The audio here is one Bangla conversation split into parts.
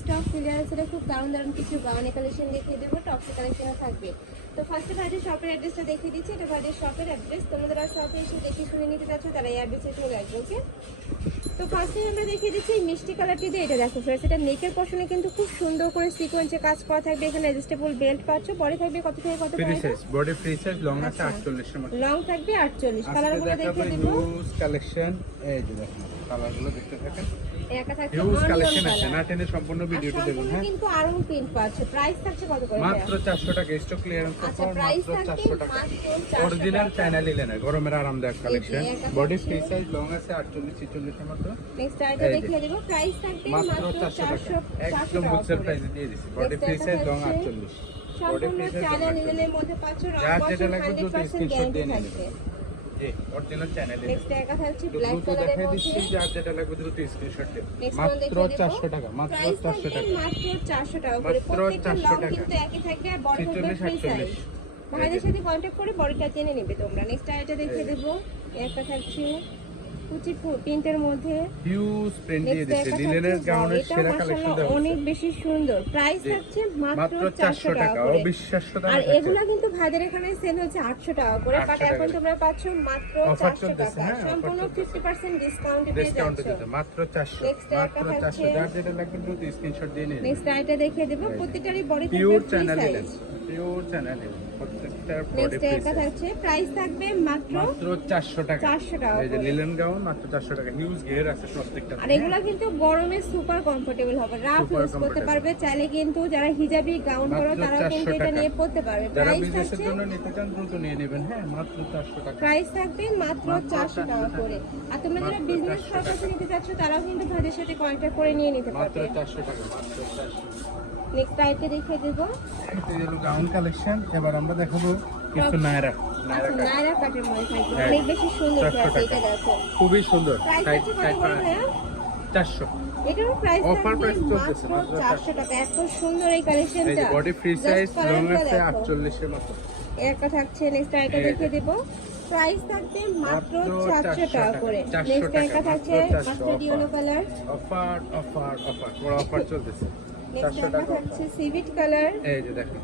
স্টক ক্লিয়ারেন্সে খুব দারুণ কিছু গাউনের কালেকশন দেখিয়ে দেবো, টপসের কালেকশনও থাকবে। তো ফার্স্টে ভাইদের শপের অ্যাড্রেসটা দেখিয়ে দিচ্ছি। এটা ভাইদের শপের অ্যাড্রেস, তোমাদের আর শপে এসে দেখে শুনে নিতে চাচ্ছ তারা এই অ্যাড্রেসে চলে আসবে। ওকে, তো ফার্স্টে আমরা দেখিয়ে দিচ্ছি মিষ্টি কালারটি দিয়ে। এটা দেখো ফ্রেন্ডস, এটা নেকের পশনে কিন্তু খুব সুন্দর করে সিকোয়েন্সে কাজ করা থাকবে। এখানে অ্যাডজাস্টেবল বেল্ট পাচ্ছ, বডি থাকবে কত থেকে কত? Free size, body free size, long আছে 48 এর মতো। লং থাকবে 48। কালারগুলো দেখিয়ে দেব। হিউজ কালেকশন, এই যে দেখুন কালারগুলো দেখতে থাকেন। একা থাকছে হিউজ অনিয়ন কালেকশন আছে, কালার। না টেনে সম্পূর্ণ ভিডিওটা দেখুন। হ্যাঁ, কিন্তু আরং প্রিন্ট পাচ্ছে। প্রাইস থাকছে কত করে? মাত্র 400 টাকা। স্টক ক্লিয়ারেন্স আচ্ছা, অফার, প্রাইস মাত্র থাকছে 400 টাকা। মাত্র 400 অরিজিনাল টাকা। চায়না লিলেন, গরমের আরামদায়ক কালেকশন। একা বডি থাকছে। ফ্রি সাইজ, লং আছে 48 46 এর মতো। নেক্সট আইটেম দেখিয়ে দেব। প্রাইস থাকবে মাত্র মাত্র 400 টাকা। 400 একদম টাকা হোলসেল করে। প্রাইসে দিয়ে দিছি। Body free size, long 48। সম্পূর্ণ চায়না লিনেনের মধ্যে পাচ্ছ। যার যেটা লাগবে দ্রুত 100% স্ক্রিনশট দিয়ে গ্যারান্টি নিন। থাকবে। জি, অরিজিনাল চায়না লিলেন। নেক্সট একা থাকছে দ্রুত ব্ল্যাক কালারের দেখাই মধ্যে। দিচ্ছি, যার যেটা লাগবে দ্রুত স্ক্রিনশট দিন। Next one মাত্র দেখিয়ে দেব। 400 টাকা, মাত্র প্রাইস 400 থাকবে টাকা। মাত্র 400 টাকা করে। মাত্র প্রত্যেকটা 400 লং টাকা। কিন্তু একই থাকবে আর বড় থাকবে 46 ফ্রি সাইজ। 48 ভাইদের সাথে কন্ট্যাক্ট করে বডিটা জেনে নেবে তোমরা। নেক্সট আইটেম দেখিয়ে দেব। একটা থাকছে কুচি প্রিন্টের মধ্যে। হিউজ প্রিন্ট দিয়ে Next দিচ্ছে। একটা লিলেনের থাকছে গাউনের এটা সেরা কালেকশন মাশাআল্লাহ দেওয়া অনেক হচ্ছে। বেশি সুন্দর। প্রাইস জি। থাকছে মাত্র মাত্র 400 400 টাকা টাকা, করে। অবিশ্বাস্য দাম আর থাকছে। এগুলা কিন্তু ভাইদের এখানে সেল হচ্ছে 800 টাকা করে, 800 বাট টাকা এখন করে। তোমরা পাচ্ছ মাত্র Offer 400 চলতেছে, টাকা। হ্যাঁ, offer সম্পূর্ণ চলতেছে। 50% ডিসকাউন্টে পেয়ে ডিসকাউন্ট যাচ্ছ। দিতে মাত্র 400। Next মাত্র একটা 400। থাকছে। যার যেটা লাগবে দ্রুত স্ক্রিনশট দিয়ে নিন। নেক্সট আইটেম দেখিয়ে দেব। প্রত্যেকটারই বডি থাকবে pure free China linen, size. Pure China linen, প্রত্যেকটার বডি নেক্সট ফ্রি একটা সাইজ। থাকছে। প্রাইস থাকবে মাত্র মাত্র 400 টাকা। 400 টাকা এই যে করে। লিলেন গাউন মাত্র 400 টাকা। হিউজ ঘের আছে প্রত্যেকটা। আর এগুলা কিন্তু গরমে সুপার কমফোর্টেবল হবে, রাফ Super ইউজ করতে comfortable। পারবে। চাইলে কিন্তু যারা হিজাবি গাউন পরো মাত্র তারা 400 কিন্তু এটা টাকা। নিয়ে পড়তে পারবে। যারা প্রাইস বিজনেসের থাকছে জন্য নিতে চান দ্রুত নিয়ে নেবেন। হ্যাঁ, মাত্র 400 টাকা। প্রাইস থাকবে মাত্র 400 টাকা করে। আর তোমরা যারা মাত্র বিজনেস 400 পারপাসে টাকা। নিতে চাচ্ছ তারাও কিন্তু ভাইদের সাথে কন্ট্যাক্ট করে নিয়ে নিতে মাত্র পারবে। 400 টাকা, মাত্র 400। নেক্সট আইটেম দেখিয়ে দেব। এই হলো গাউন কালেকশন। এবার আমরা দেখাবো কিছু নায়রা। আচ্ছা, কাট। নায়রা কাটের মধ্যে থাকবে। হ্যাঁ। অনেক বেশি সুন্দর 400 আছে, এটা টাকা। দেখো। খুবই সুন্দর। প্রাইস সাইড হচ্ছে কত সাইড করে ভাইয়া? 400। এটারও প্রাইস Offer থাকবে price চলতেছে, মাত্র মাত্র 400 টাকা। এত সুন্দর এই এই যে কালেকশনটা। Body free Just size, long কালারটা আছে দেখো। 48 এর মতো। একটা থাকছে। নেক্সট আইটেম এই যে। দেখিয়ে দেব। প্রাইস থাকবে মাত্র মাত্র 400 টাকা 400 করে। 400 নেক্সট টাকা, একটা থাকছে মাত্র 400 mustard yellow colour. Offer offer offer, পুরো অফার চলতেছে। নেক্সট 400 একটা টাকা থাকছে সিভিট কালার। এই যে দেখুন।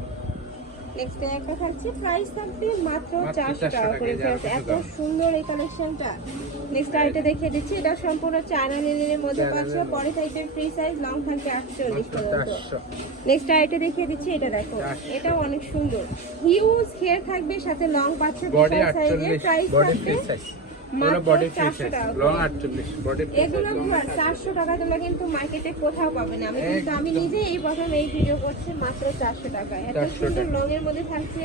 নেক্সট একটা থাকছে। প্রাইস থাকবে মাত্র মাত্র 400 টাকা 400 করে। টাকা, এই যে এত দাম। সুন্দর এই কালেকশনটা। নেক্সট আইটেম দেখিয়ে দিচ্ছি। এটা সম্পূর্ণ চায়না লিনেনের মধ্যে চায়না পাচ্ছ। লিনেন। বডি টাইপের ফ্রি সাইজ, লং থাকবে 48 মাত্র পর্যন্ত। 400। নেক্সট আইটেম দেখিয়ে দিচ্ছি। এটা দেখো, 400 এটাও অনেক সুন্দর। হিউজ হেয়ার থাকবে, সাথে লং পাচ্ছে বডি বিশাল সাইজের। 48, প্রাইস বডি থাকবে ফ্রি সাইজ, পুরো মাত্র বডি ফ্রি 400 সাইজ, টাকা লং করে। 48, বডি ফ্রি সাইজ, এগুলো লং 400 টাকা তোমরা কিন্তু মার্কেটে কোথাও পাবে না। আমি নিজে এই প্রথম এই ভিডিও করছি মাত্র 400 টাকা। এত 400 সুন্দর টাকা। লং এর মধ্যে থাকছে,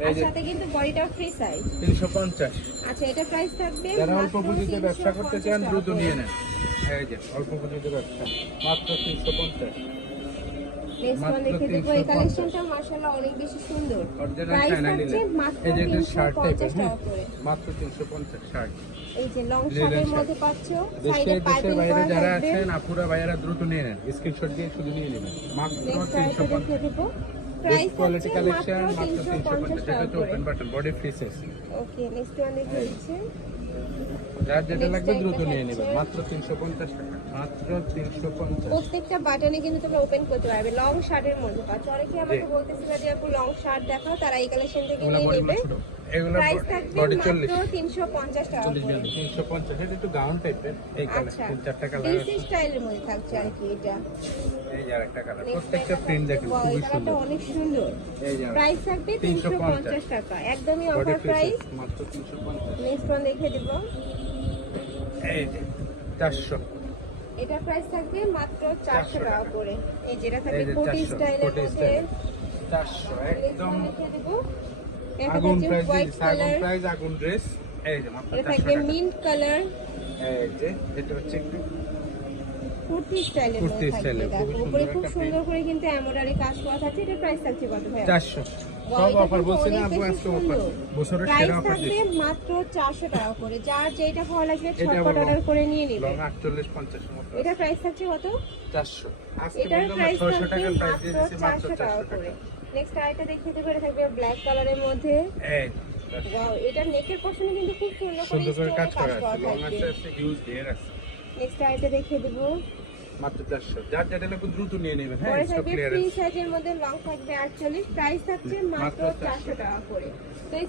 এই আর যে। সাথে কিন্তু বডিটাও ফ্রি সাইজ। 350। আচ্ছা, এটা প্রাইস থাকবে যারা অল্প মাত্র পুঁজিতে ব্যবসা করতে চান 350 দ্রুত টাকা নিয়ে করে। নেন। এই যে অল্প পুঁজিতে ব্যবসা, মাত্র 350। নেক্সট ওয়ান মাত্র দেখে দেবো। এই 350 কালেকশনটা মাশাআল্লাহ অনেক বেশি সুন্দর। অরিজিনাল প্রাইস চায়না থাকছে লিলেন। মাত্র এই যে একটা শার্ট 350 টাইপের, টাকা করে। মাত্র 350 শার্ট। এই যে লং লিলেন শার্টের শার্ট। মধ্যে পাচ্ছ, সাইডে দেশের পাইপিং বাইরে করা যারা থাকবে। আছেন আপুরা ভাইয়ারা দ্রুত নিয়ে নেন, স্ক্রিনশট দিয়ে শুধু নিয়ে নেবেন। মাত্র নেক্সট আইটেম 350। দেখে দেবো। বেস্ট প্রাইস কোয়ালিটি থাকছে কালেকশন, মাত্র মাত্র 350 350। টাকা এটা তো করে। Open button, body free size. Okay, next one দেখে দিচ্ছি। যার যেটা Next লাগবে একটা দ্রুত নিয়ে থাকছে। নেবেন, মাত্র 350 টাকা, মাত্র 350। প্রত্যেকটা বাটনে কিন্তু তোমরা ওপেন করতে পারবে। লং শার্টের মধ্যে পাচ্ছ। অনেকে আমাকে জি। বলতেছিল যে আপু লং শার্ট দেখাও, তারা এই কালেকশন থেকে এগুলা নিয়ে বডি নেবে। ছোট, এগুলা প্রাইস থাকবে বডি মাত্র 40, 350 টাকা 40 করে। 350। এটা একটু গাউন টাইপের, এই কালার আচ্ছা, 3-4টা কালার ডিসি আছে। স্টাইলের মধ্যে থাকছে আর কি এটা। এই যে আরেকটা কালার, Next প্রত্যেকটা একটা প্রিন্ট থাকছে, দেখেন বাহ, খুবই এই কালারটা সুন্দর। অনেক সুন্দর। এই যে প্রাইস থাকবে 350 টাকা, একদমই body offer free price. Size, মাত্র 350। নেক্সট ওয়ান দেখে দিব। এই যে 400। এটা প্রাইস থাকবে মাত্র 400 টাকা টাকা। করে। এই যেটা থাকবে এই যে কোটি 400, স্টাইলের কোটি মধ্যে। স্টাইল, 400 একদম দেখে দেব। এটা আগুন থাকছে প্রাইস, হোয়াইট আগুন কালার। প্রাইস, আগুন ড্রেস। এই যে মাত্র এটা 400 থাকবে টাকা। Mint colour. এই যে এটা হচ্ছে একটু কুর্তি স্টাইলের কুর্তি মধ্যে থাকবে। স্টাইলের, দেখো খুবই উপরে সুন্দর খুব একটা সুন্দর করে কিন্তু এমব্রয়ডারি কাজ করা থাকছে। এটা প্রাইস থাকছে কত ভাই? 400। Wow, সব এটা অফার কিন্তু বলছি না অনেক আপু, বেশি আজকে অফার, সুন্দর। বছরের প্রাইস সেরা অফার থাকবে দিচ্ছি। মাত্র 400 টাকা করে। যার যেটা ভালো লাগবে এটা ছটপট বলো। অর্ডার করে নিয়ে নিবে। লং 48 50 এর মতো। এটা প্রাইস থাকছে কত? 400। আজকে এটার বললাম না, প্রাইস 600 থাকবে টাকার প্রাইস মাত্র দিয়ে দিচ্ছি, মাত্র 400 টাকা 400 করে। টাকা। নেক্সট আইটা দেখিয়ে দেবো। এটা থাকবে ব্ল্যাক কালারের মধ্যে। এই ওয়াও, এটা নেকের পশনে কিন্তু খুব সুন্দর করে সুন্দর করে স্টোনের কাজ করা আছে, লং থাকবে। আছে, হিউজ ঘের আছে। নেক্সট আইটা দেখিয়ে দেবো। মাত্র 400। যার যেটা লাগবে দ্রুত নিয়ে নেবেন। হ্যাঁ, পরে স্টক থাকবে ফ্রি ক্লিয়ারেন্স। সাইজের মধ্যে লং থাকবে 48, প্রাইস থাকছে মাত্র 400 টাকা করে। তো এই